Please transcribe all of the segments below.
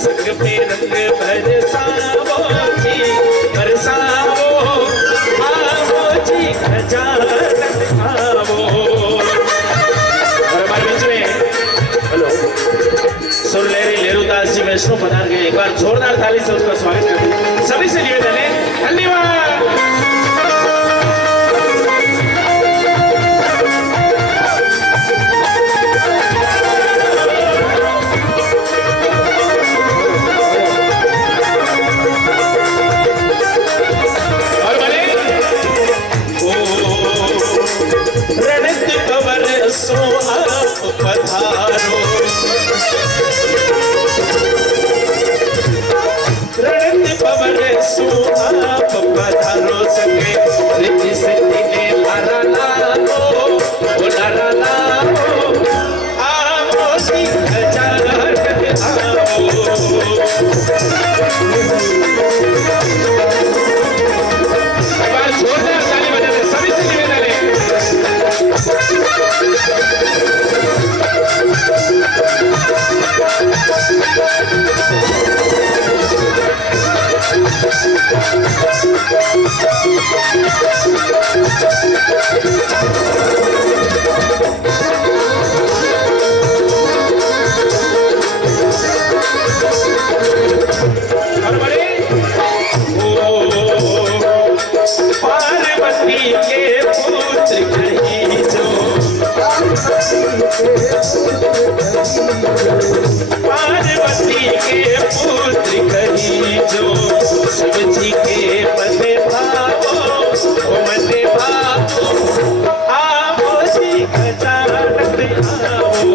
संग में रंग बरसावो जी बरसावो आवो जी खजानत आवो। और हमारे बीच में हेलो सुरलेरी लेरुदास जी वैष्णो पधार गए। एक बार जोरदार ताली से उसका स्वागत करते सभी से निवेदन है। धन्यवाद। पार्वती के पुत्र कही जो शिव जी के मने भावो मने भावो आवो जी खजानत आवो।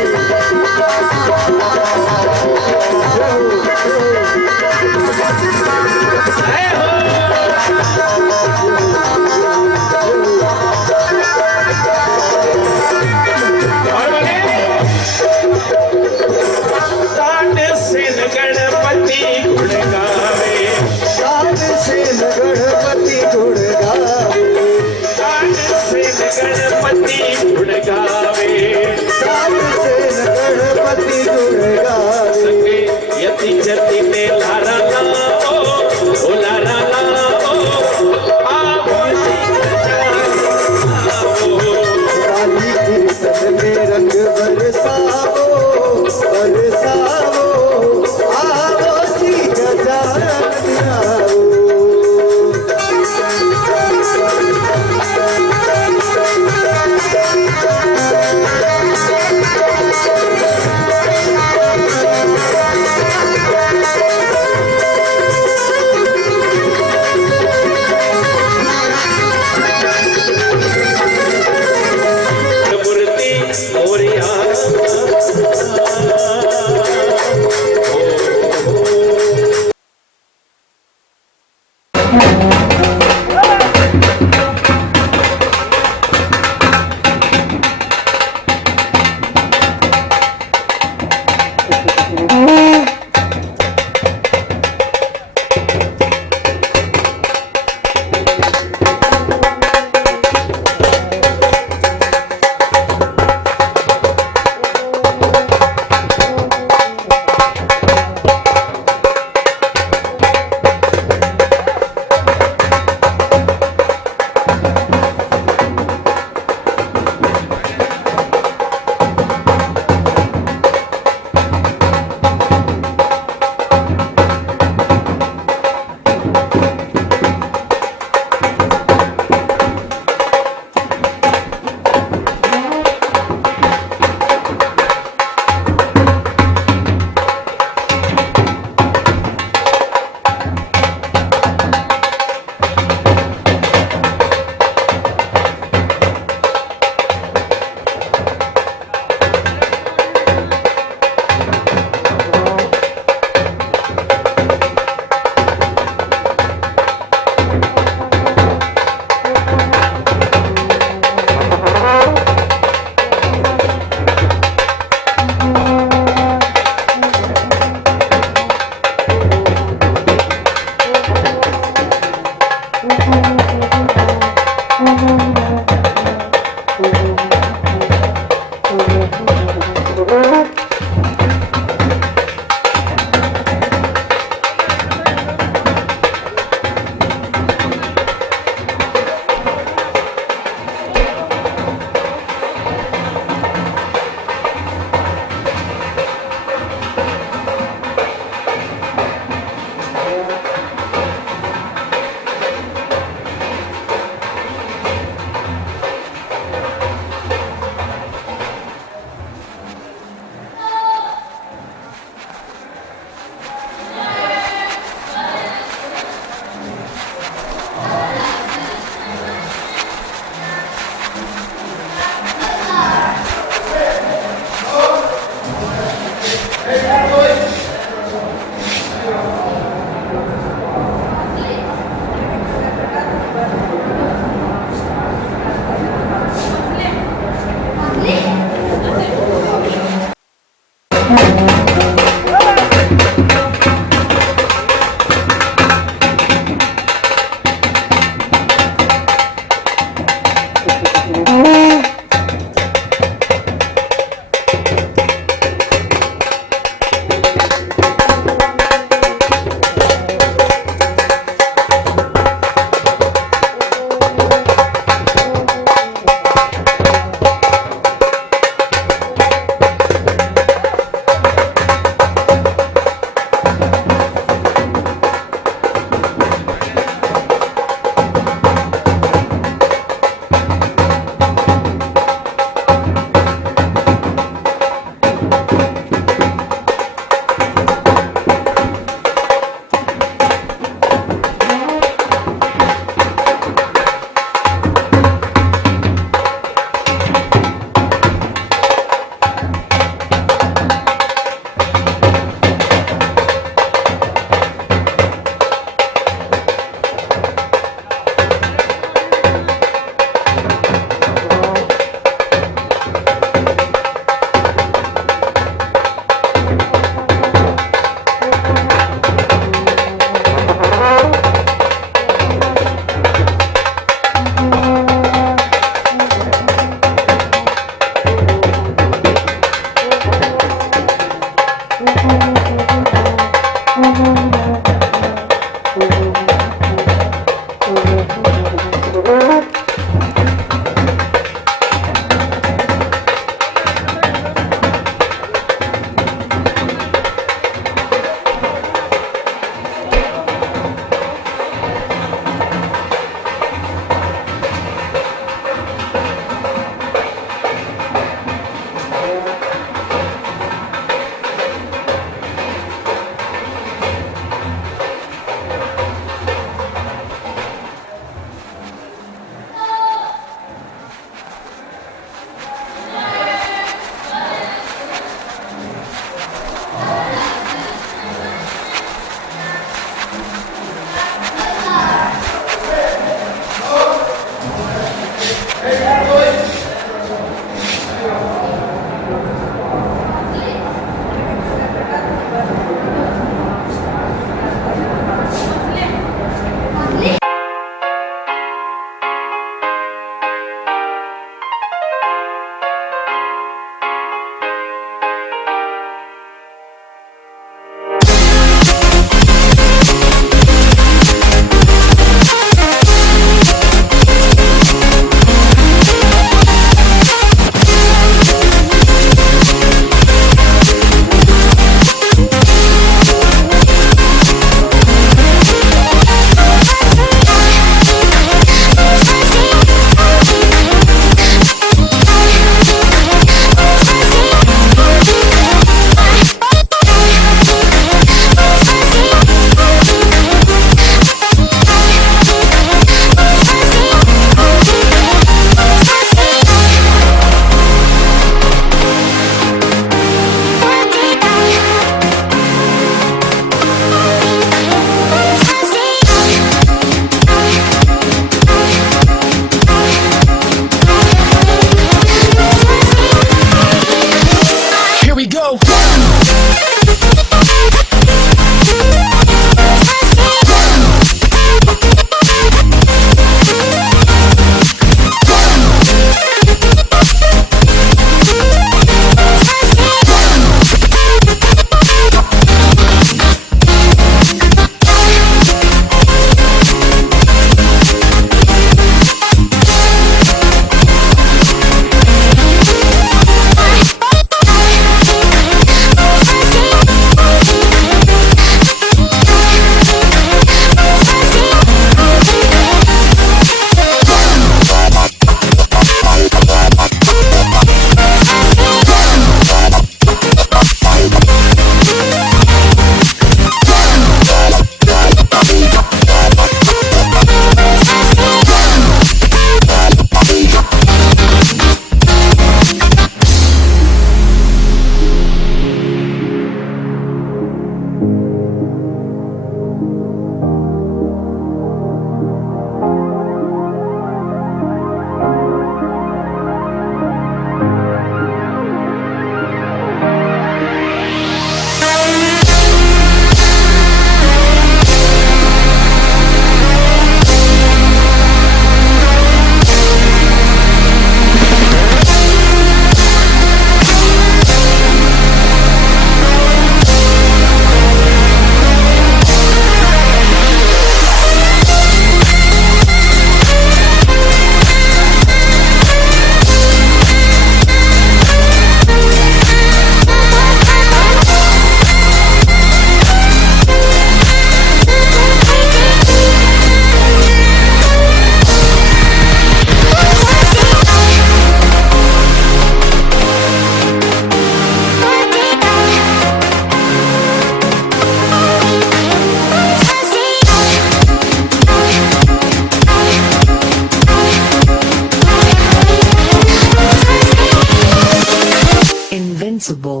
responsible.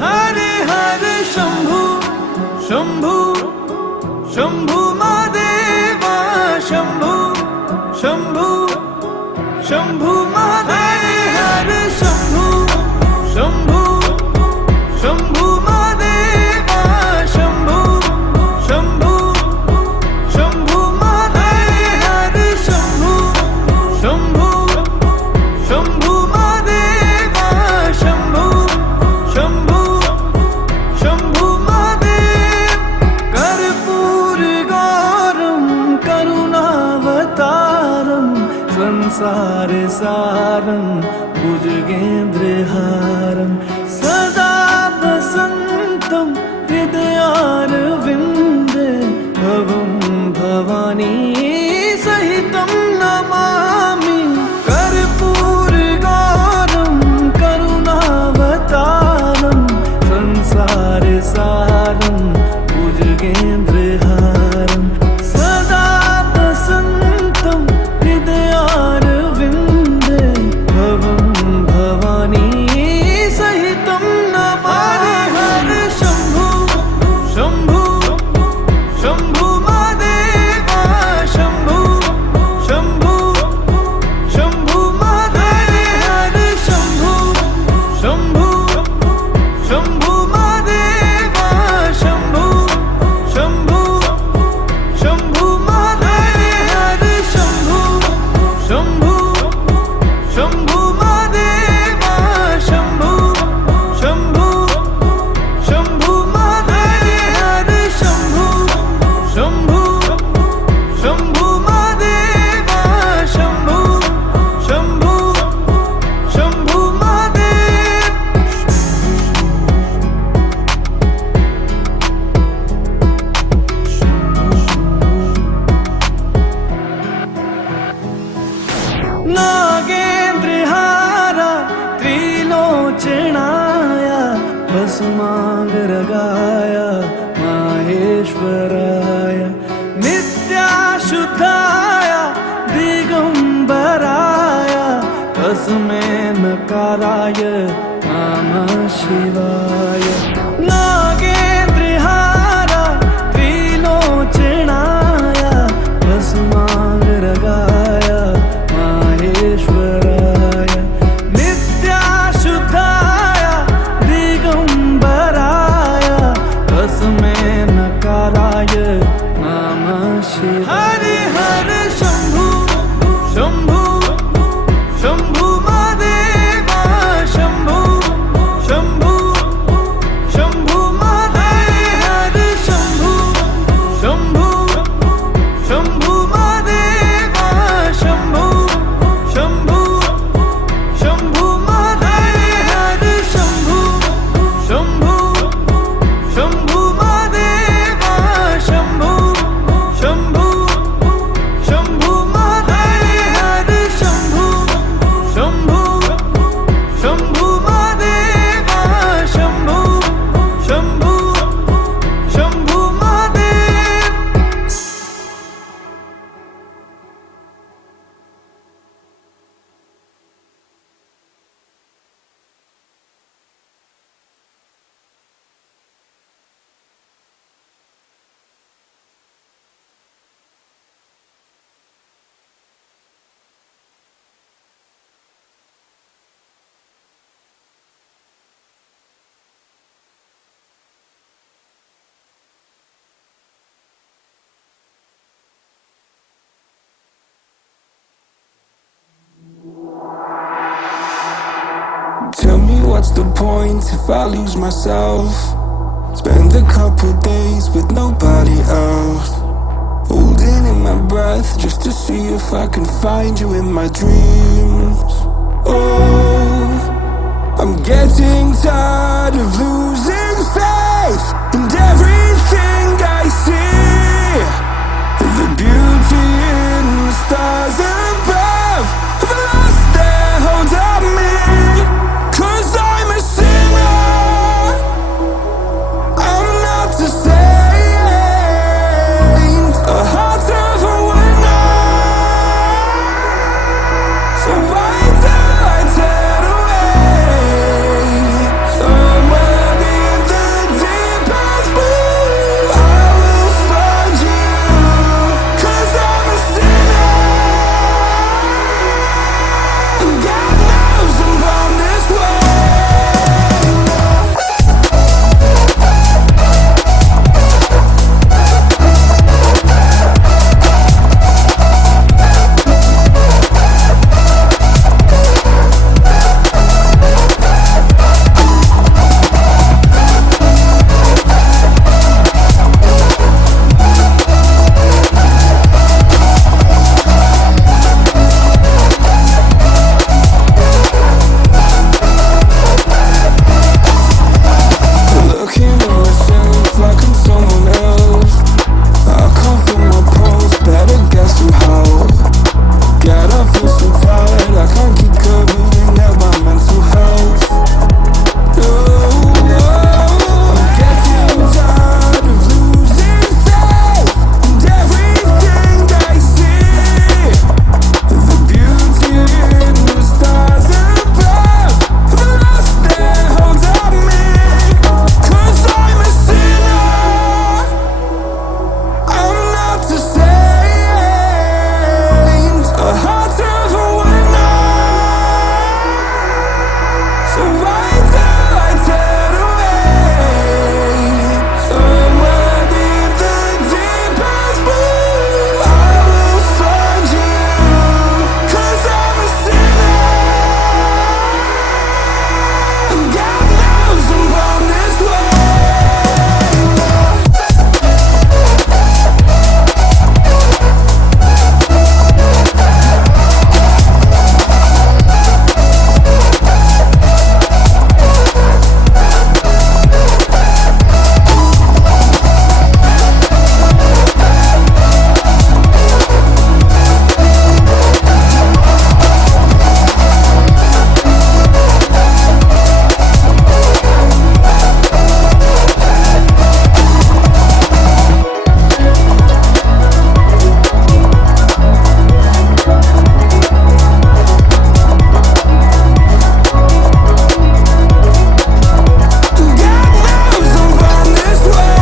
हरे हरे शंभु शंभु शंभु महादेवा शंभु शंभु शंभु महादेव हरे शंभु शंभु शंभु महादेवा शंभु शंभु शंभु महादेव हरे शंभु शंभु शंभु महादेवा शंभु शंभु शंभु महादेव कर्पूर गौरम करुणावतारम संसार सारं भुजगेन्द्रहारं सदा वसन्तं हृदयारविन्दे भवं भवानी सहितं नमामि कर्पूर गौरं करुणावतारं संसार सारं भुजगेन्द्रहारं सदा वसन्तं हृदयारविन्दे भवं भवानी सहितं नमामि हरे शंभु शंभु शंभु महादेवा शंभु शंभु शंभु महादेव हरे शंभु शंभु शंभु महादेवा शंभु शंभु शंभु महादेव हरे शंभु शंभु शंभु महादेवा शंभु शंभु शंभु महादेव हरे शंभु शंभु शंभु महादेवा शंभु शंभु शंभु महादेव नागेन्द्रहारा त्रिलोचनाय भस्मांगरगाय माहेश्वराय नित्याशुद्धाय दिगंबराय तस्मै नकाराय नमः शिवाय नागेन्द्रहारा त्रिलोचनाय भस्मांगरगाय माहेश्वराय नित्याशुद्धाय दिगंबराय तस्मै नकाराय नमः शिवाय Hare Hare Shambhu Shambhu Shambhu Mahadeva Shambhu Shambhu point if I lose myself? Spend a couple days with nobody else, holding in my breath just to see if I can find you in my dreams. Oh, I'm getting tired of losing faith in everything I see. The beauty in the stars above have lost their hold on me. 'Cause I'm a sinner, I'm not the saint, a heart of a winner. So why do I turn away? Somewhere in the deepest blue, I will find you. 'Cause I'm a sinner, and God knows I'm born this way. Looking at myself like I'm someone else. I can't feel my pulse, better get some help. God, I feel so tired, I can't keep covering up my mental health. No, I'm getting tired of losing faith in everything I see. The beauty in the stars above have lost their hold on me. 'Cause I'm a sinner, I'm not the saint, a heart of a winner. So why do I turn away? Somewhere in the deepest blue, I will find you. 'Cause I'm a sinner, and God knows I'm born this way. God knows I'm born this way.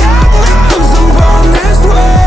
God knows I'm born this way.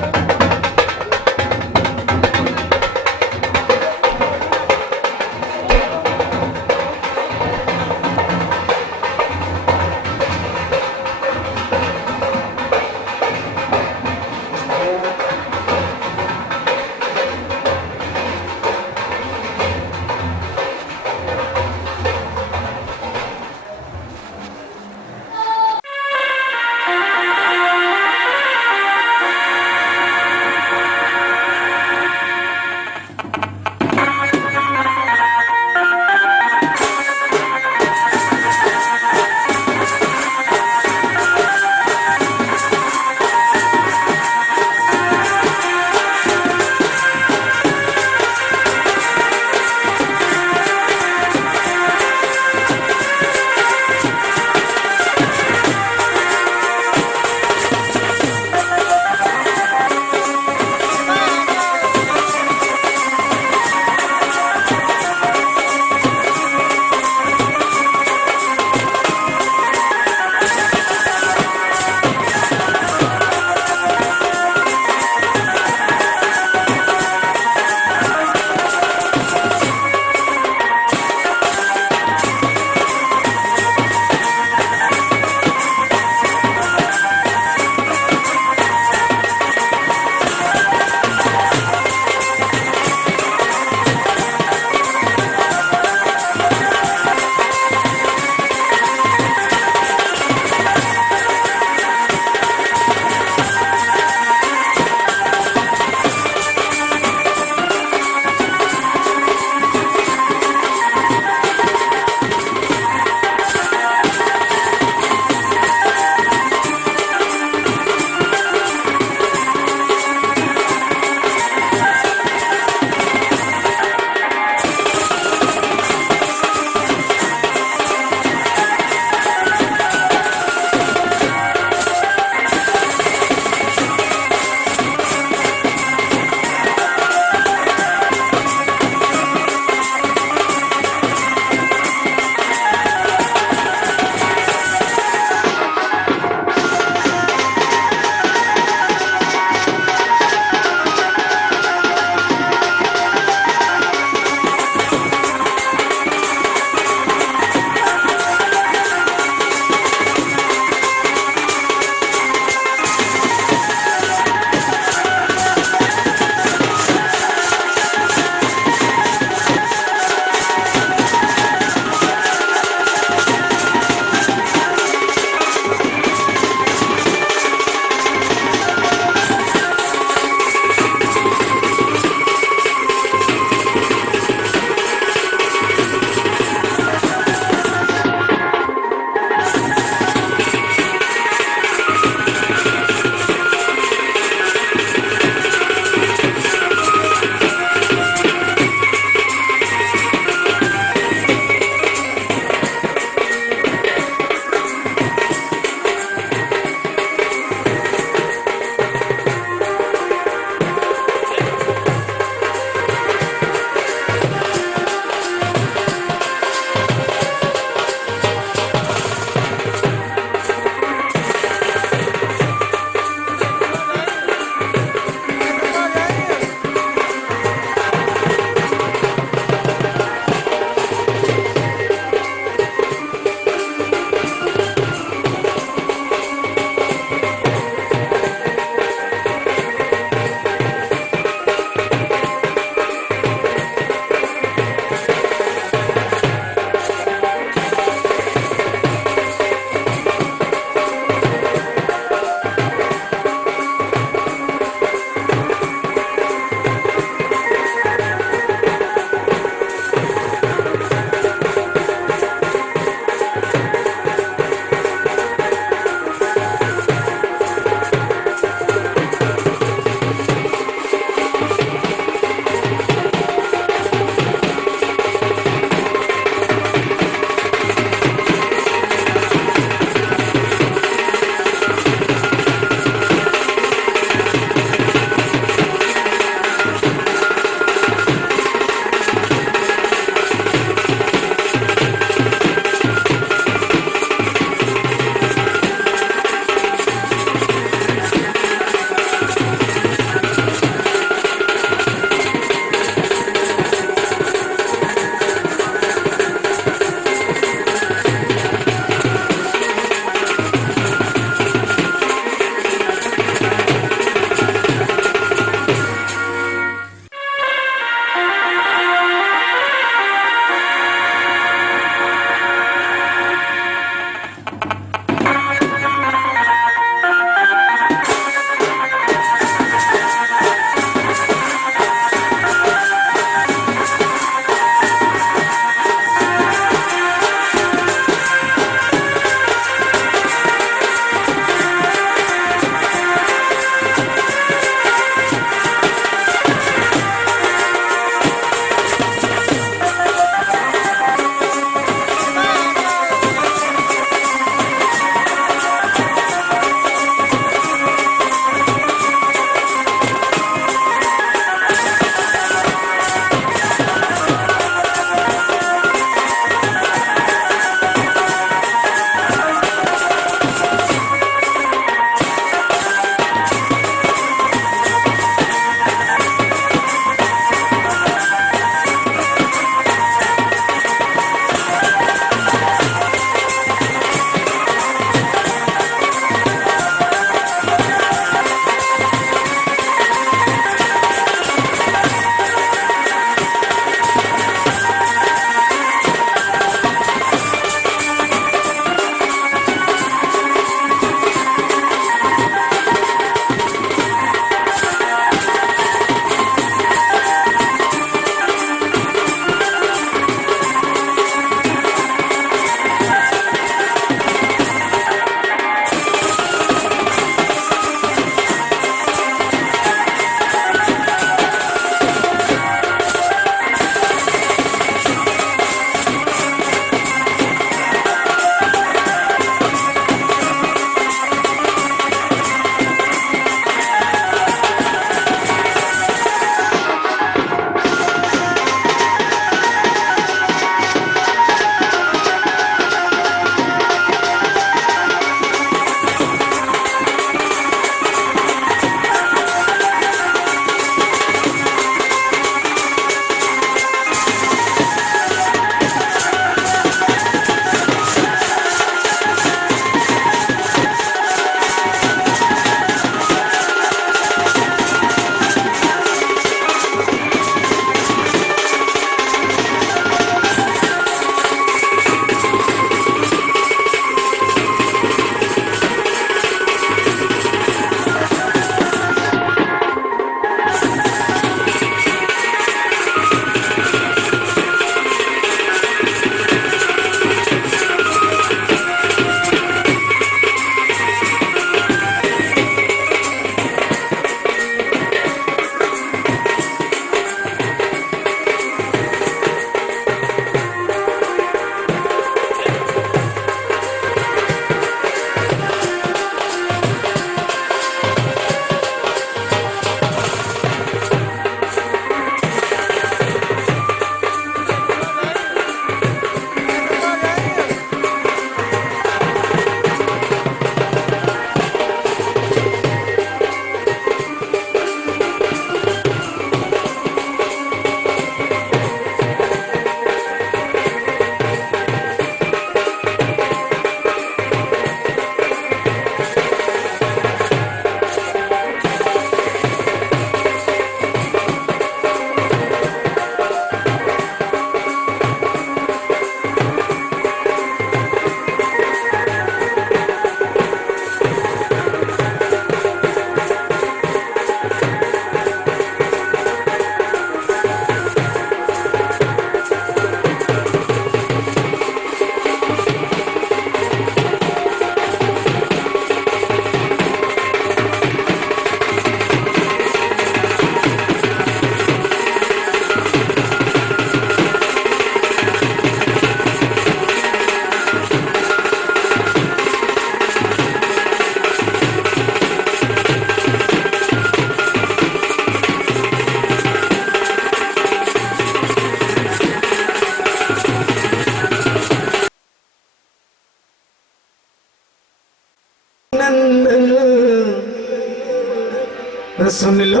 सुन लो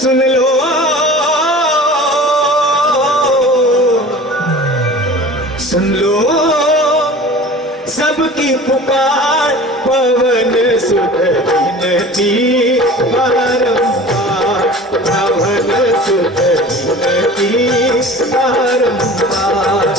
सुन लो सुन लो सबकी पुकार पवन सुत विनती बारंबार पवन सुत विनती बारंबार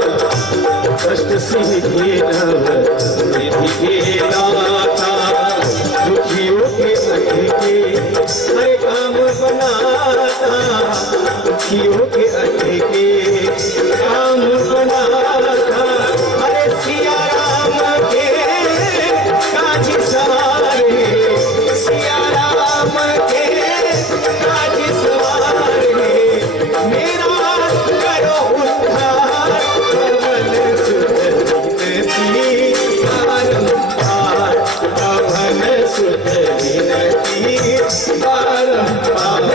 कष्ट सिद्धि निधि के दाता दुखियों के अटके हर काम बनाता दुखियों के अटके काम बनाता अरे सिया राम के काज सवारे सिया राम के काज सवारे मेरा करो उद्धार पवन सुत विनती बारंबार पवन सुत विनती बारंबार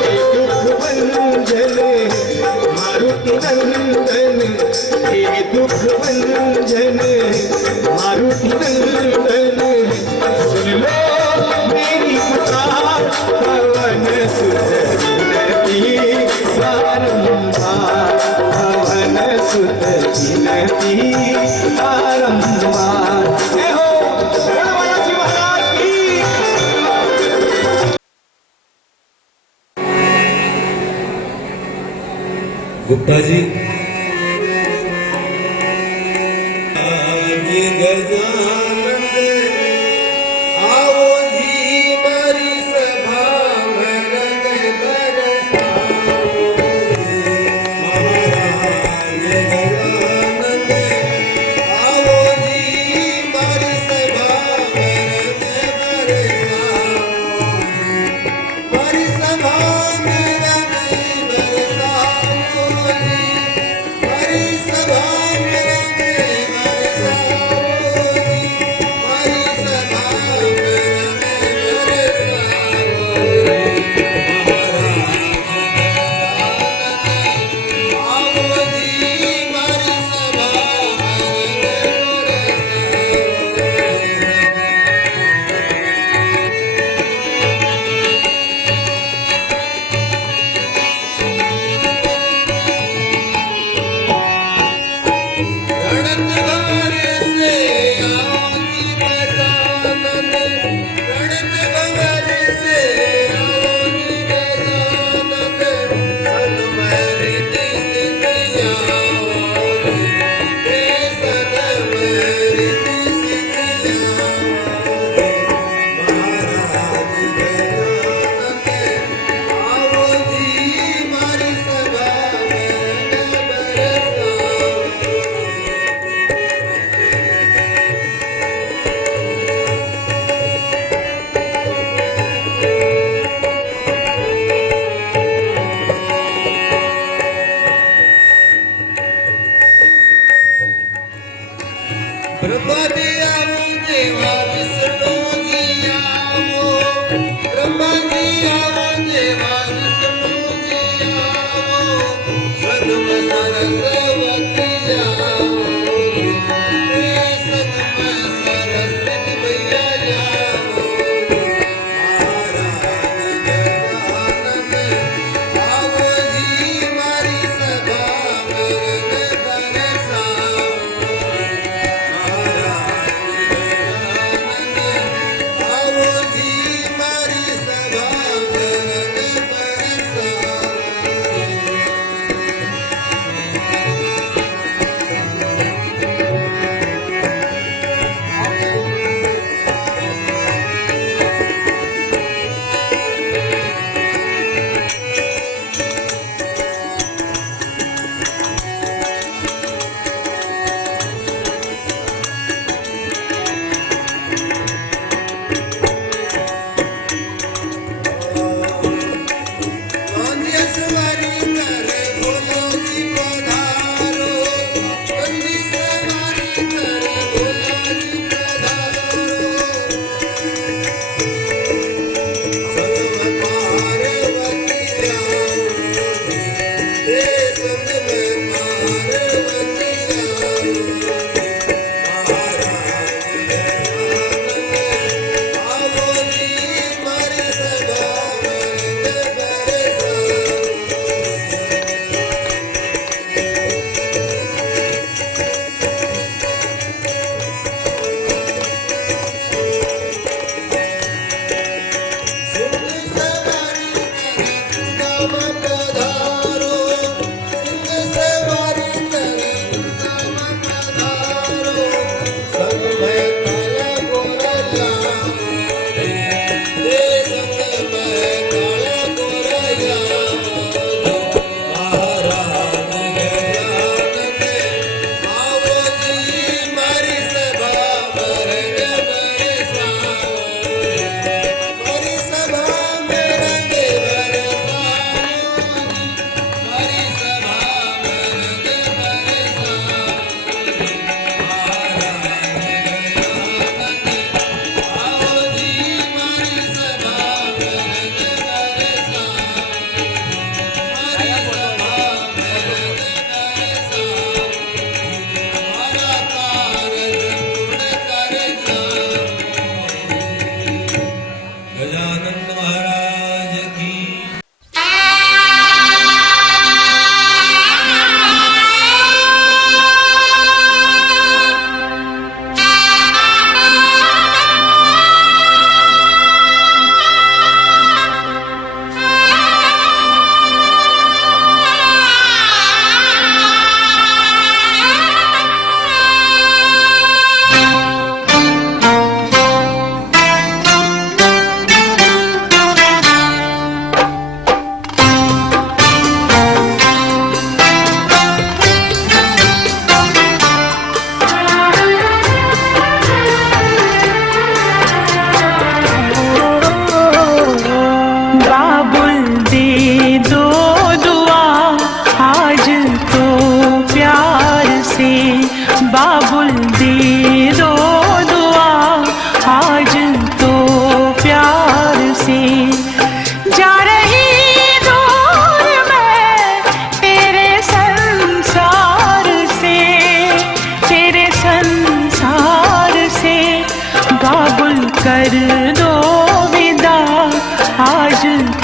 हे दुख भंजन मारुति नंदन हे दुख भंजन मारुति नंदन सुन लो मेरी पुकार पवन सुत विनती बारंबार पवन सुत विनती बारंबार जय हो भोलेबाबा जी महाराज की गुप्ता जी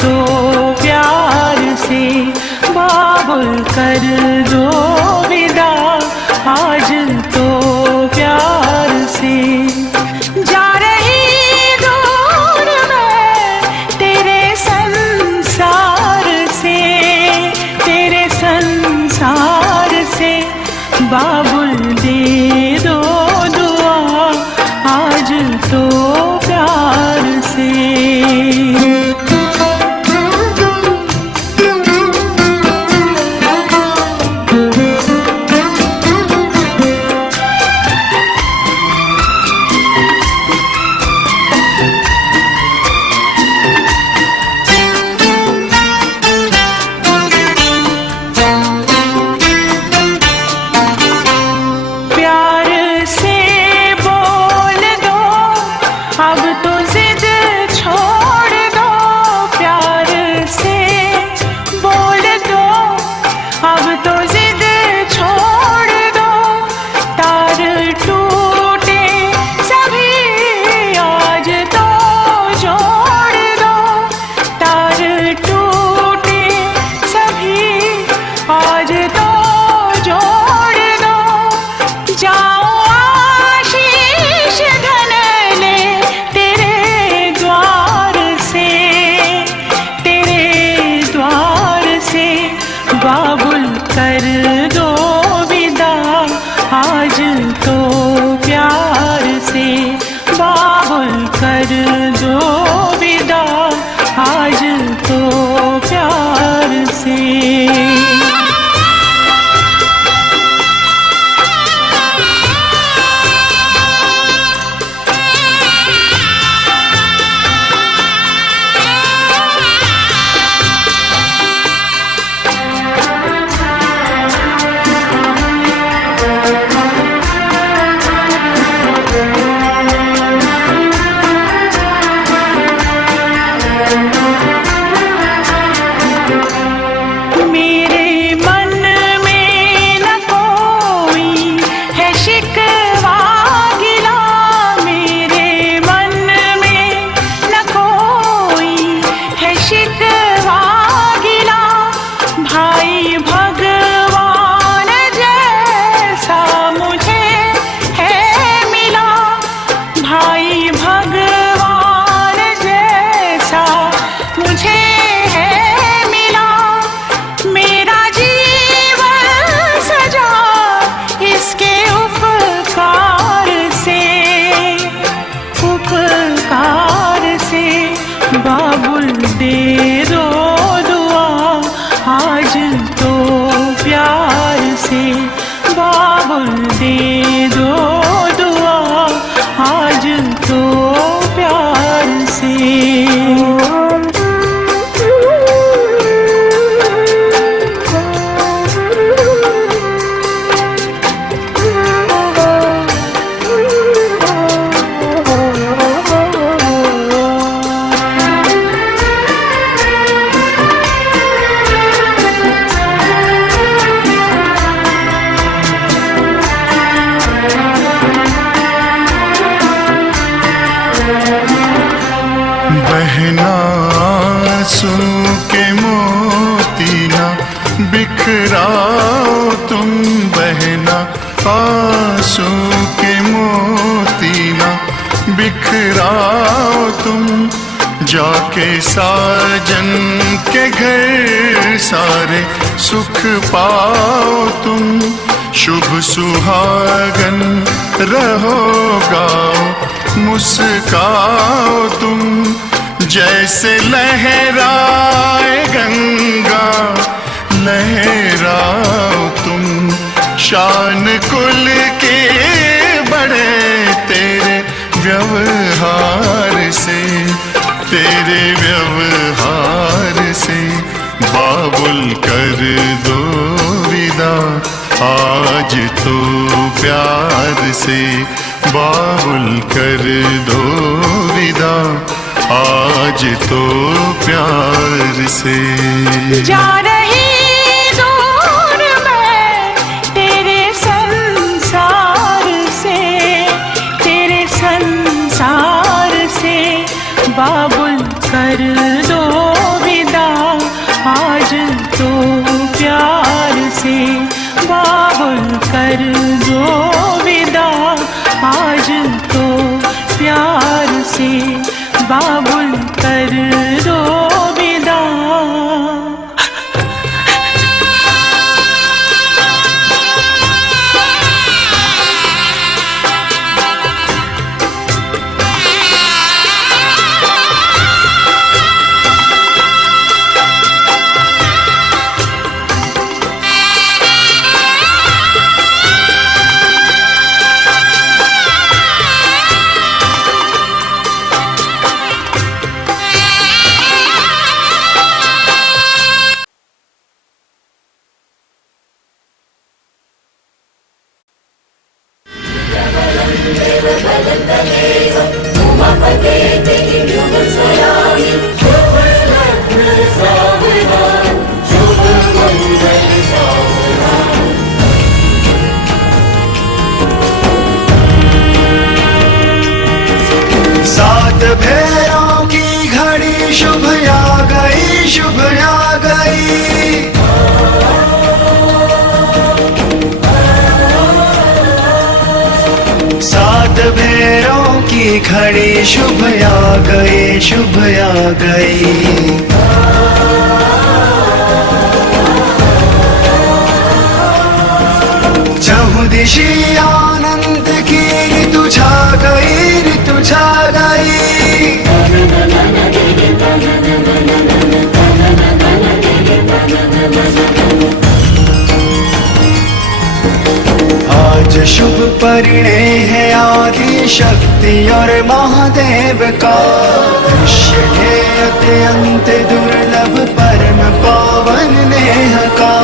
तो प्यार से बाबुल कर दो विदा आज तो प्यार से जा रही दूर मैं तेरे संसार से बाबुल दे दो दुआ आज तो प्यार से बाबुल कर दो विदा आज तो प्यार से बाबुल कर दो विदा आज तो प्यार से बाबुल दे दो दुआ आज तो प्यार से बाबुल दे दो दुआ आज तो प्यार से बहना आंसू के मोती ना बिखराओ तुम बहना आंसू के मोती ना बिखराओ तुम जाके साजन के घर सारे सुख पाओ तुम शुभ सुहागन रहो गाओ मुस्काओ तुम जैसे लहराए गंगा लहराओ तुम शान कुल के बड़े तेरे व्यवहार से बाबुल कर दो विदा आज तो प्यार से बाबुल कर दो विदा आज तो प्यार से जा रही दूर मैं तेरे संसार से बाबुल कर दो की घड़ी शुभ आ गई, शुभ आ गई। चहुँ दिशि आनंद की ऋतु छा गई, ऋतु छा गई। आज शुभ परिणय है आदि शक्ति और महादेव का, दृश्य है अत्यंत दुर्लभ परम पावन नेह का।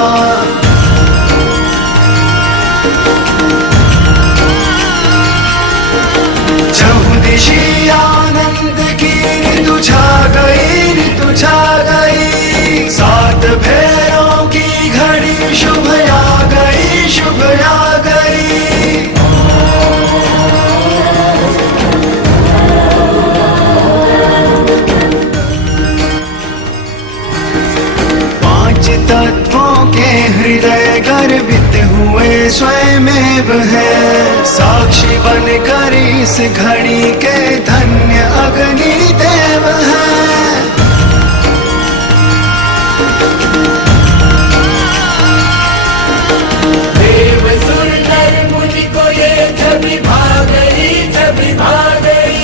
चहुँ दिशि आनंद की ऋतु छा गई, ऋतु छा गई। सात भैरवों की घड़ी शुभ आ गई, शुभ आ गई। पांच तत्वों के हृदय गर्वित हुए स्वयमेव है, साक्षी बनकर इस घड़ी के धन्य अग्नि देव है। देव सुर नर मुनि को ये छवि भा गई, छवि भा गई।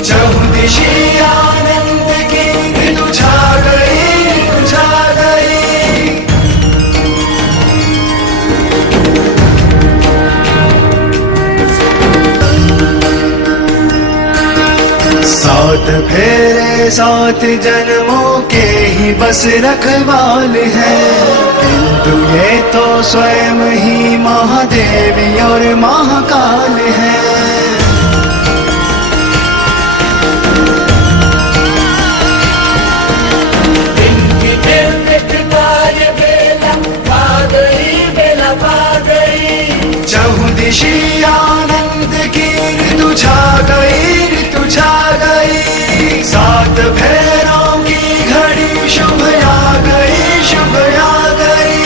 चहुँ दिशि आनंद की ऋतु छा गई, ऋतु छा गई। सात फेरे सात जन्मों के ही बस रखवाल है, किंतु ये तो स्वयं ही महादेवी और महाकाल है। इनकी दिव्य कृपा ये बेला पा गई, बेला पा गई। चहुँ दिशि आनंद की ऋतु छा गई, ऋतु छा गई। सात भैरवों की घड़ी शुभ आ गई, शुभ आ गई।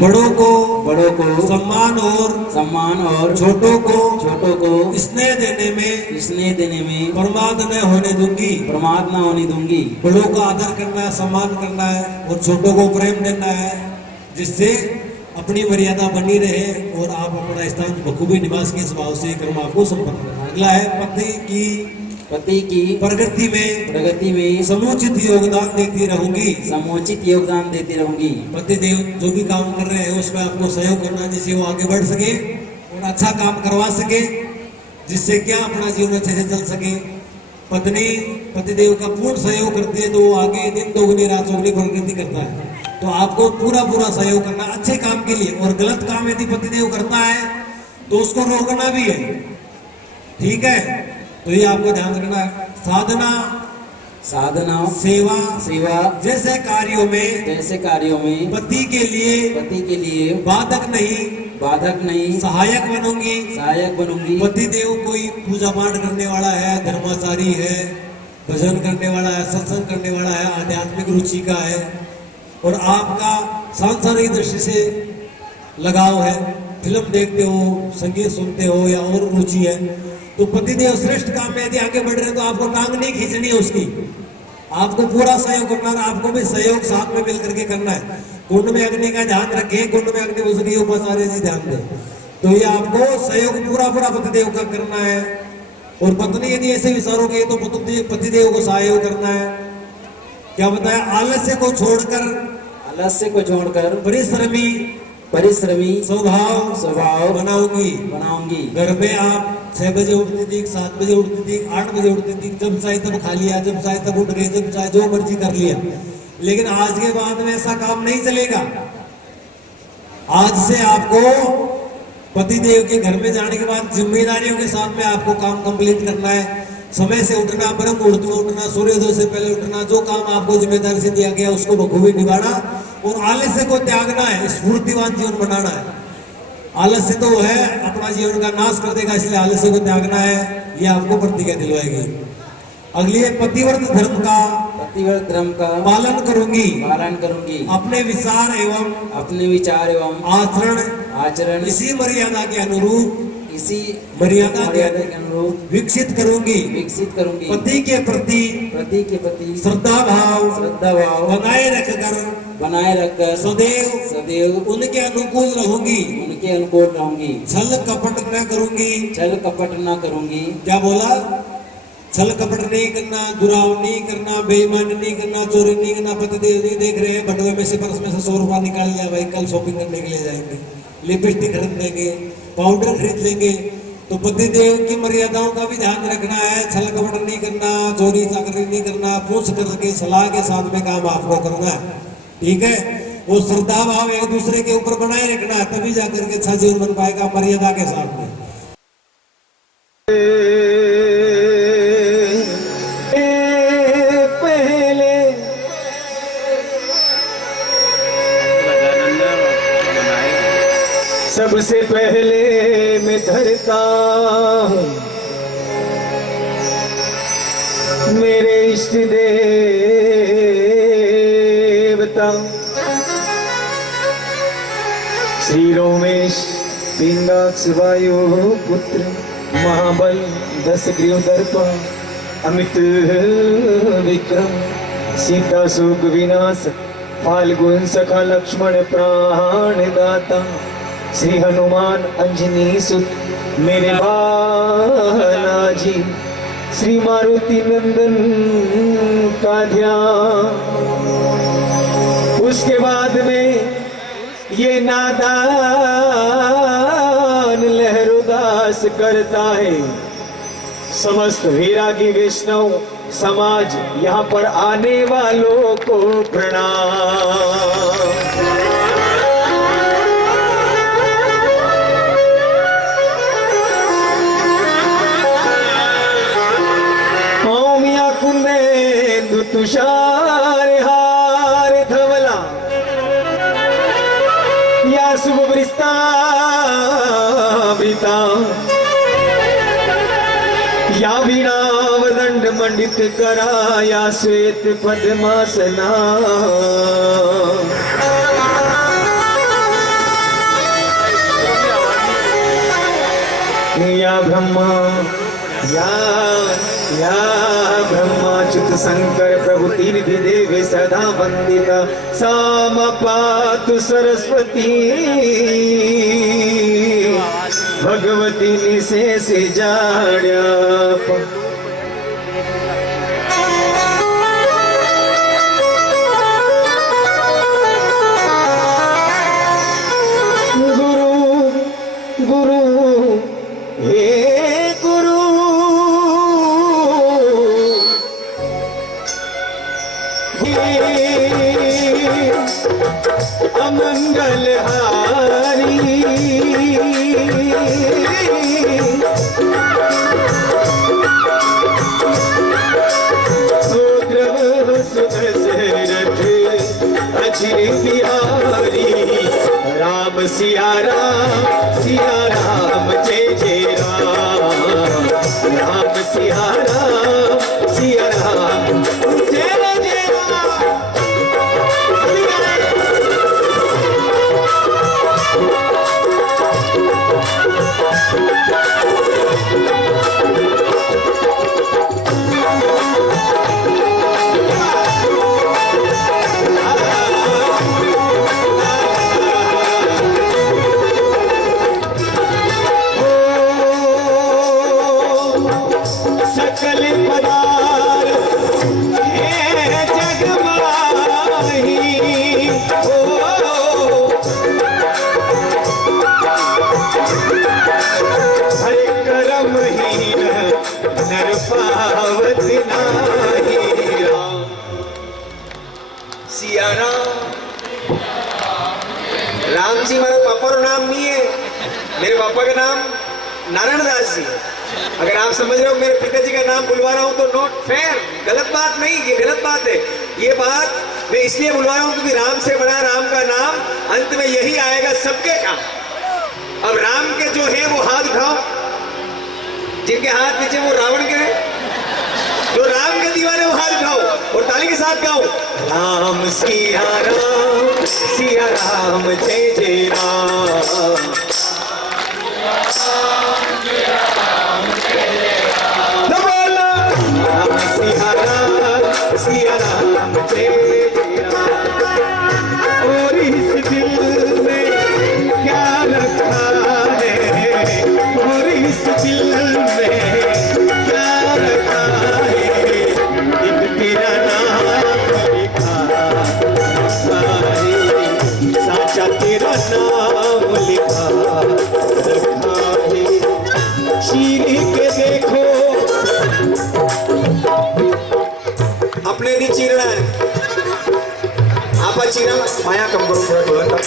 बड़ों को सम्मान और छोटों को स्नेह देने में प्रमाद न होने दूंगी। बड़ों का आदर करना है, सम्मान करना है और छोटों को प्रेम देना है, जिससे अपनी मर्यादा बनी रहे और आप अपना स्थान बखूबी निवास के स्वभाव से कर्म आपको संपन्न करना। अगला है पति की प्रगति में समुचित योगदान देती रहूंगी। पतिदेव जो भी काम कर रहे हैं उसमें आपको सहयोग करना, जिससे वो आगे बढ़ सके और अच्छा काम करवा सके, जिससे क्या अपना जीवन अच्छे से चल सके। पत्नी पतिदेव का पूर्ण सहयोग करती है तो वो आगे दिन दोगुनी रात चौगुनी प्रगति करता है। तो आपको पूरा सहयोग करना अच्छे काम के लिए, और गलत काम यदि पतिदेव करता है तो उसको रोकना भी है, ठीक है। तो ये आपको ध्यान रखना है। साधना सेवा जैसे कार्यों में पति के लिए बाधक नहीं सहायक बनूंगी। पति देव कोई पूजा पाठ करने वाला है, धर्माचारी है, भजन करने वाला है, सत्संग करने वाला है, आध्यात्मिक रुचि का है, और आपका सांसारिक दृष्टि से लगाव है, फिल्म देखते हो, संगीत सुनते हो या और रुचि है, तो पतिदेव श्रेष्ठ काम में यदि आगे बढ़ रहे हैं तो आपको टांग नहीं खींचनी है उसकी, आपको पूरा सहयोग करना है। आपको भी सहयोग साथ में मिल करके करना है। कुंड में अग्नि का ध्यान रखें, कुंड में अग्नि उसकी उपाचार्य जी ध्यान दें, तो ये आपको सहयोग पूरा पूरा पतिदेव का करना है। और पत्नी यदि ऐसे विचारों के तो पतिदेव को सहयोग करना है। क्या बताया, आलस्य को छोड़कर परिश्रमी स्वभाव बनाऊंगी। घर में आप 6 बजे उठती थी, 7 बजे उठती थी, 8 बजे उठती थी, जब चाहे तब खा लिया, जब चाहे तब उठ गए, जब चाहे जो मर्जी कर लिया। लेकिन आज के बाद में ऐसा काम नहीं चलेगा। आज से आपको पतिदेव के घर में जाने के बाद जिम्मेदारियों के साथ में आपको काम कंप्लीट करना है। समय से उठना, ब्रह्म मुहूर्त में उठना, सूर्योदय से पहले उठना, जो काम आपको जिम्मेदारी से दिया गया उसको बखूबी निभाना और आलस्य को त्यागना है, स्फूर्तिवान जीवन बनाना है। आलस्य तो है अपना जीवन का नाश कर देगा, इसलिए आलस्य को त्यागना है, ये आपको प्रतिज्ञा दिलवाएगी। अगली है पतिव्रत धर्म का पालन करूंगी। अपने विचार एवं आचरण इसी मर्यादा के अनुरूप विकसित करूंगी। पति के प्रति श्रद्धा भाव बनाए रखकर सदैव उनके अनुकूल रहूंगी। छल कपट न करूंगी। क्या बोला? छल कपट नहीं करना, दुराव नहीं करना, बेईमानी नहीं करना, चोरी नहीं करना। पतिदेव जी देख रहे हैं, बटुए में से पर्स में से 100 रुपया निकाल लिया, भाई कल शॉपिंग करने के लिए जाएंगे, लिपस्टिक खरीद लेंगे, पाउडर खरीद लेंगे। तो पतिदेव की मर्यादाओं का भी ध्यान रखना है। छल कपट नहीं करना, चोरी चाकरी नहीं करना, पूछ करके सलाह के साथ में काम आपको करना है, ठीक है। वो श्रद्धा भाव एक दूसरे के ऊपर बनाए रखना है, तभी जाकर के अच्छा जीवन बन पाएगा मर्यादा के साथ में। सबसे पहले मैं धरता हूँ मेरे इष्ट देवता श्री रोमेश पिंगाक्ष वायु पुत्र महाबल 10 ग्रीव दर्प अमित विक्रम सीता सुख विनाश फाल्गुन सखा लक्ष्मण प्राणदाता श्री हनुमान अंजनी सुत मेरे बालाजी श्री मारुति नंदन का ध्यान। उसके बाद में ये नादान लहरुदास करता है। समस्त वैरागी वैष्णव समाज यहाँ पर आने वालों को प्रणाम। तुषार हार धवला या शुभ्रिस्ता या वीणावदंड मंडित करा या श्वेत पद्मासना या ब्रह्मा या ब्रह्माच्युत शंकर प्रभु तीर्थ देवी सदा वंदिता साम पातु सरस्वती भगवती निशेष जाड्या। अमंगल हारी अजय बिहारी राम सिया राम जय जय राम राम सिया राम जय जय राम। सकल पदार्थ है जग माही हरे करमहीन नर पावत नाही सिया राम जी मेरे पापा का नाम नहीं है, मेरे पापा का नाम नारायण दास जी। अगर आप समझ रहे हो मेरे पिताजी का नाम बुलवा रहा हूं तो नॉट फेयर, गलत बात नहीं, ये गलत बात है। ये बात मैं इसलिए बुलवा रहा हूं क्योंकि राम से बड़ा राम का नाम अंत में यही आएगा सबके काम। अब राम के जो है वो हाथ उठाओ, जिनके हाथ नीचे वो रावण के हैं, जो राम के दीवाने वो हाथ उठाओ और ताली के साथ गाओ राम सिया राम जय जय राम। सिया राम जय राम। और इस दिल में क्या रखा है, और इस दिल में क्या रखा है, एक तेरा नाम लिखा है, साचा तेरा नाम लिखा रखा है। चीर के देखो अपने नहीं चीरना है, आप चीरा माया कम करो, थोड़ा ढोलक का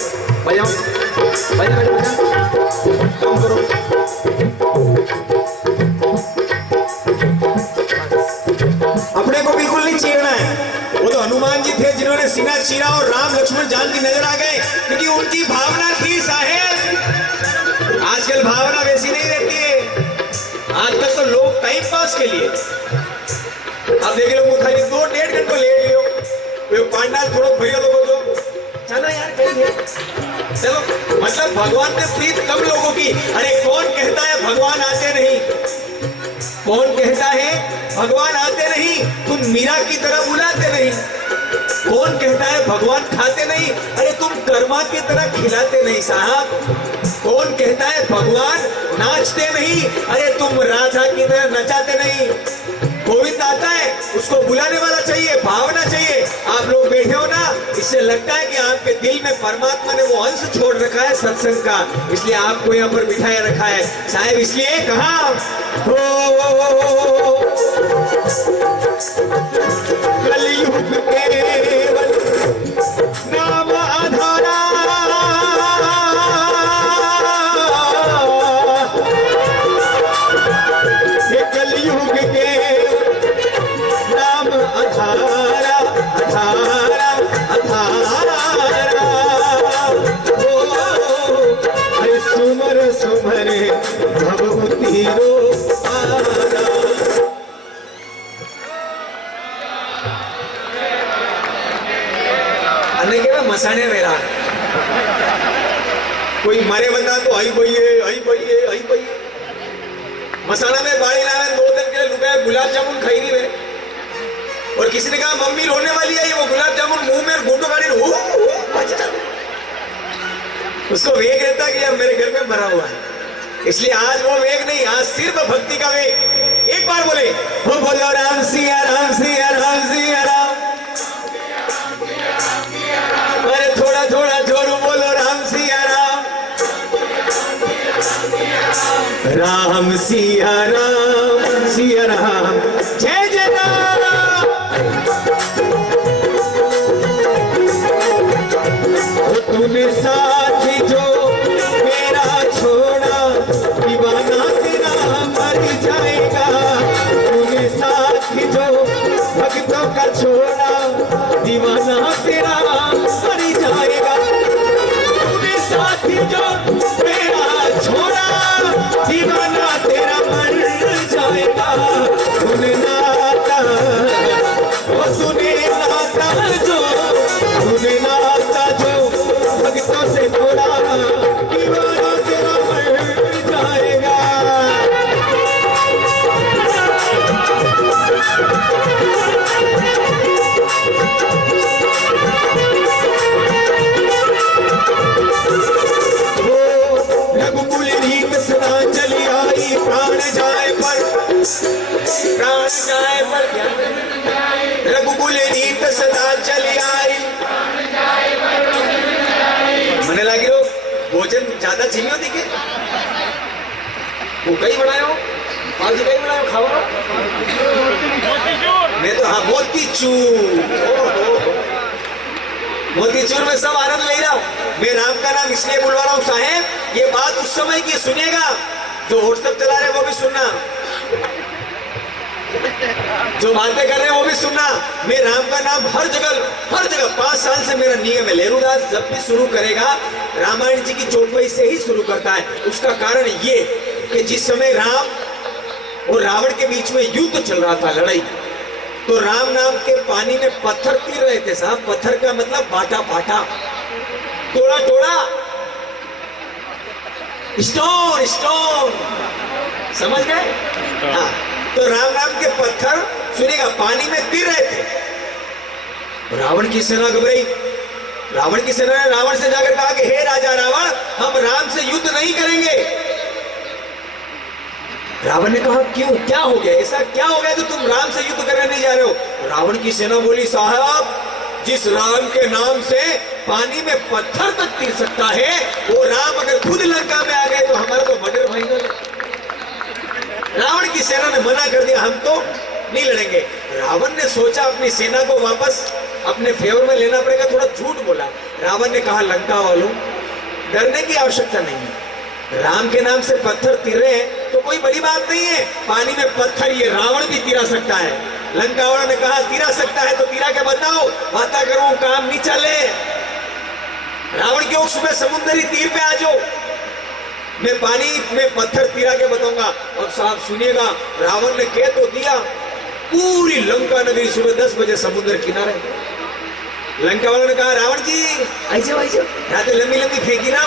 बजाओ कम करो। अपने को बिल्कुल नहीं चीरना है। वो तो हनुमान जी थे जिन्होंने सीना चीरा और राम लक्ष्मण जानकी नजर आ गए क्योंकि उनकी भावना थी साहेब। आजकल भावना वैसी नहीं रहती है, आजकल तो लोग टाइम पास के लिए आप देख लो मुठाई 2-1.5 घंटे लेट लियो, वे पांडाल थोड़ा भैया लोगों को चलो यार कहीं चलो, मतलब भगवान ने प्रीत कम लोगों की। अरे कौन कहता है भगवान आते नहीं, कौन कहता है भगवान आते नहीं, तुम मीरा की तरह बुलाते नहीं। कौन कहता है भगवान खाते नहीं, अरे तुम कर्मा की तरह खिलाते नहीं साहब। कौन कहता है भगवान नाचते नहीं, अरे तुम राधा की तरह नचाते नहीं। गोविंद आता है उसको बुलाने वाला चाहिए, भावना चाहिए। आप लोग बैठे हो ना, इससे लगता है कि आपके दिल में परमात्मा ने वो अंश छोड़ रखा है सत्संग का, इसलिए आपको यहाँ पर बिठाया रखा है साहब। इसलिए कहा कलयुग केवल नाम आधारा, कलयुग के नाम अधारा अधारा अधारा। अरे सुमर सुमर भगवती रो आरा। अन्य के मसाने मेरा कोई मारे बंदा तो आई बइये मसाला में बाड़ी लावे 2 दिन के लिए लुकाया गुलाब जामुन खाई नहीं में, और किसी ने कहा मम्मी रोने वाली है, वो गुलाब जामुन मुंह में घूटो गाड़ी उसको वेग रहता कि यार मेरे घर में भरा हुआ है। इसलिए आज वो वेग नहीं, आज सिर्फ भक्ति का वेग। एक बार बोले हो, बोलो राम सिया राम सिया राम सिया राम। अरे थोड़ा थोड़ा जोर बोलो राम सिया राम। राम सिया राम जय जय राम। तूने साथी जो मेरा छोड़ा, दीवाना तेरा मर जाएगा। तूने साथी जो भक्तों का छोड़ा, दीवाना तेरा मर जाएगा। तूने साथी जो मेरा छोड़ा, दीवाना तेरा मर जाएगा। तूने नाता जो भक्तों से तोड़ा, दीवाना तेरा मर जाएगा। पर प्राण जाए पर रघुकुल नीत सदा चली आई। मने लगी रो भोजन ज्यादा चाहिए होती के वो कई बनायो पाल जी कई बनायो खाओ मैं तो हाँ मोतीचूर में सब आनंद ले रहा हूँ। मैं राम का नाम इसलिए बुलवा रहा हूँ साहेब, ये बात उस समय की सुनिएगा, जो व्हाट्सएप चला रहे वो भी सुनना, जो बातें कर रहे हैं वो भी सुनना। मैं राम का नाम हर जगह 5 साल से मेरा नियम है। लेरुदास जब भी शुरू करेगा रामायण जी की चौपाई से ही शुरू करता है। उसका कारण ये कि जिस समय राम और रावण के बीच में युद्ध चल रहा था, लड़ाई, तो राम नाम के पानी में पत्थर तीर रहे थे साहब। पत्थर का मतलब बाटा बाटा, टोड़ा टोड़ा, स्टोन स्टोन, समझ गए? हाँ, तो राम नाम के पत्थर सुनिएगा पानी में तीर रहे थे। रावण की सेना घबराई। रावण की सेना ने रावण से जाकर कहा कि हे राजा रावण, हम राम से युद्ध नहीं करेंगे। रावण ने कहा क्यों, क्या हो गया, ऐसा क्या हो गया कि तुम राम से युद्ध करने नहीं जा रहे हो? रावण की सेना बोली साहब, जिस राम के नाम से पानी में पत्थर तक तीर सकता है, वो राम अगर खुद लंका में आ गए तो हमारा तो मर्डर फाइनल है। रावण की सेना ने मना कर दिया, हम तो नहीं लड़ेंगे। रावण ने सोचा अपनी सेना को वापस अपने फेवर में लेना पड़ेगा, थोड़ा झूठ बोला। रावण ने कहा लंका वालों, डरने की आवश्यकता नहीं है, राम के नाम से पत्थर तिरे तो कोई बड़ी बात नहीं है। पानी में पत्थर ये रावण भी तिरा सकता है। लंका वालों ने कहा तिरा सकता है तो तिरा के बताओ, बाता करो काम नहीं चले। रावण के सुबह समुद्री तीर पे आ जाओ, मैं पानी में पत्थर तिरा के बताऊंगा। और साहब सुनिएगा, रावण ने कह तो दिया, पूरी लंका नगरी सुबह 10 बजे समुद्र किनारे। लंका वालों ने कहा रावण जी ऐसे रात लंबी लंबी फेंकी ना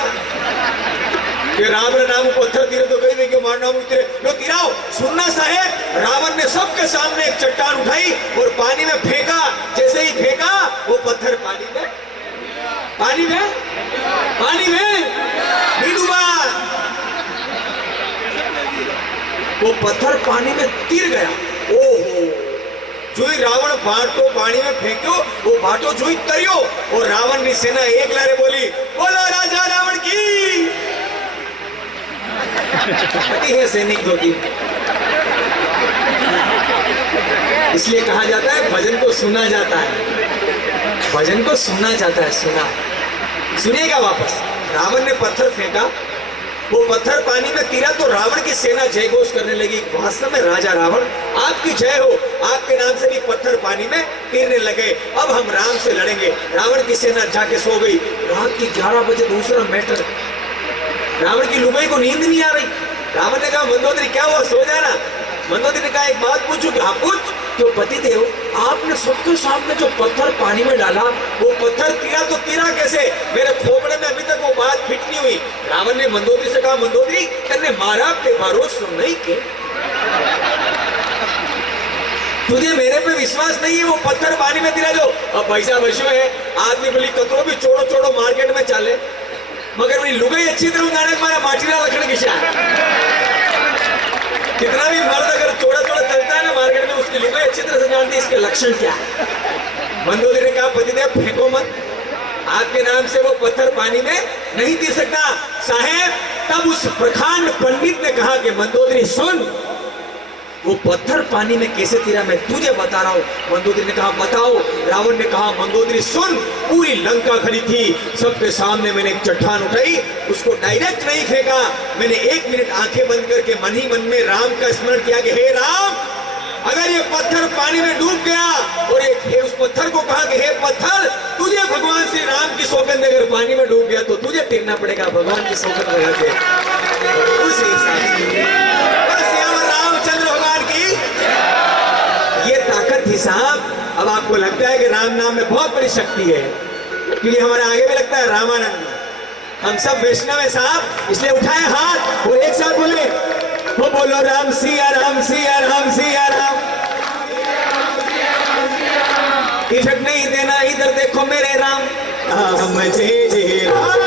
कि राम ने नाम पत्थर तीरे तो कहीं नहीं मारना तीरे लो तिराओ। सुनना साहेब, रावण ने सबके सामने एक चट्टान उठाई और पानी में फेंका। जैसे ही फेंका वो पत्थर पानी में नहीं डूबा, वो पत्थर पानी में तिर गया। ओहो, जो ही रावण बाटो पानी में फेंक्यो, वो बाटो जो ही तरियो और रावण की सेना एक लारे बोली, बोलो राजा रावण की। है सैनिक होती, इसलिए कहा जाता है भजन को सुना जाता है, भजन को सुना जाता है। सुना सुनिएगा वापस। रावण ने पत्थर फेंका, वो पत्थर पानी में तिरा तो रावण की सेना जय घोष करने लगी, वास्तव में राजा रावण आपकी जय हो, आपके नाम से भी पत्थर पानी में तिरने लगे, अब हम राम से लड़ेंगे। रावण की सेना जाके सो गई। रात की 11 बजे दूसरा मैटर, रावण की लुगाई को नींद नहीं आ रही। रावण ने कहा मंदोदरी क्या हुआ, सो जाना। मंदोदरी ने कहा एक बात पूछूं? हाँ पूछ। तो पतिदेव, आपने सबके सामने जो पत्थर पानी में डाला, वो पत्थर तिरा तो तिरा कैसे? मेरे खोपड़े में अभी तक वो बात फिट नहीं हुई। रावण ने मंदोदरी से कहा मंदोदरी तेने मारा पे भरोसा नहीं के, तुझे मेरे पे विश्वास नहीं है, वो पत्थर पानी में तिरा दो। अब पैसा बचो है, आदमी बोली कतरो भी चोड़ो चोड़ो मार्केट में चाले, मगर मेरी लुगाई अच्छी तरह जाने मारा माटीना लखन किशा। कितना भी मर्द अगर थोड़ा थोड़ा चलता है ना मार्केट में, उसकी लुगाई अच्छी तरह से जानती है इसके लक्षण क्या है। मंदोदरी ने कहा पतिदेव फेंको मत, आपके नाम से वो पत्थर पानी में नहीं तिर सकता। साहेब, तब उस प्रखांड पंडित ने कहा कि मंदोदरी सुन, वो पत्थर पानी में कैसे तिरा मैं तुझे बता रहा हूं। मंदोदरी ने कहा बताओ। रावण ने कहा मंदोदरी सुन, पूरी लंका खड़ी थी, सबके सामने मैंने एक चट्टान उठाई, उसको डायरेक्ट नहीं फेंका, मैंने 1 मिनट आंखें बंद करके मन ही मन में राम का स्मरण किया कि हे राम, अगर ये पत्थर पानी में डूब गया और उस पत्थर को कहा कि हे पत्थर, तुझे भगवान श्री राम की सौगंध अगर पानी में डूब गया तो तुझे टिकना पड़ेगा भगवान की सौगंध लगा के। उस हिसाब से रामचंद्र भगवान की ये ताकत थी साहब। अब आपको लगता है कि राम नाम में बहुत बड़ी शक्ति है, क्योंकि हमारे आगे भी लगता है रामानंद। हम सब वैष्णव है साहब, इसलिए उठाए हाथ और एक साथ बोले, वो बोलो राम सिया राम सिया राम सिया राम। इधर नहीं देना, इधर देखो मेरे राम, राम जय जय राम।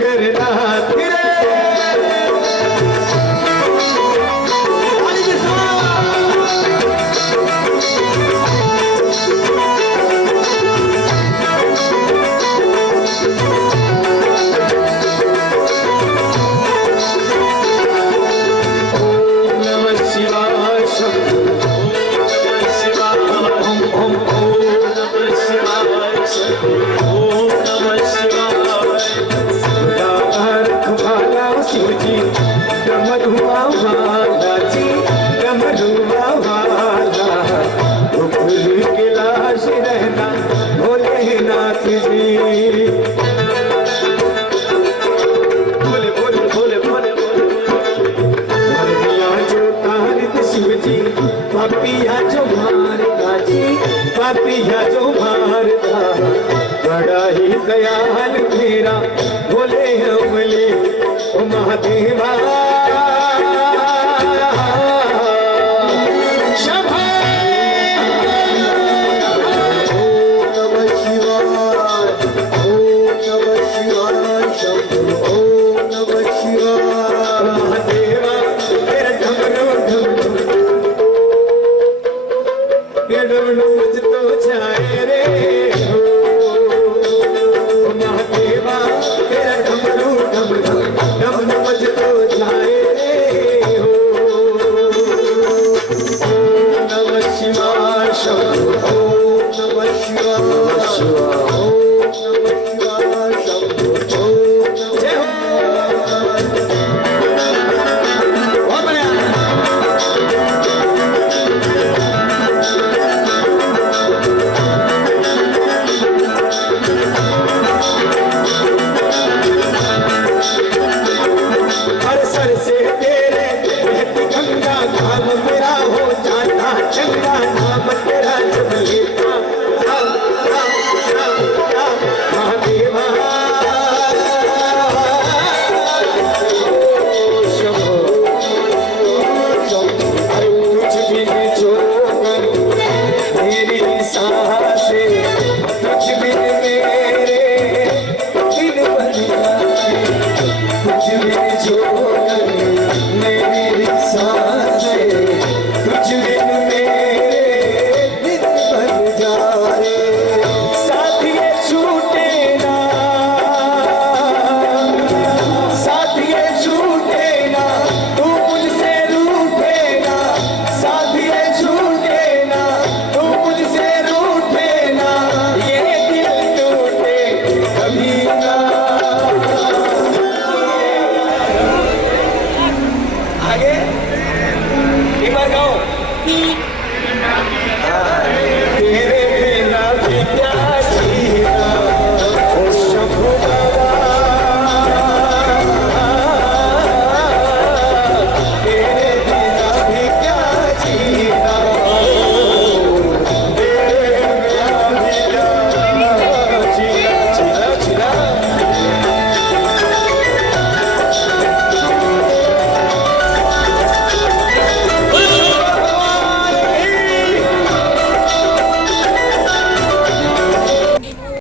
जगन्नाथ रे भोलेनाथ जी बोले बोले बोले बोले बोले जो तारित शिव जी पापिया जो मारता जी पापिया जो मारता बड़ा ही दयाल मेरा भोले अमले ओ महादेवा मेरा हो जाता चंगा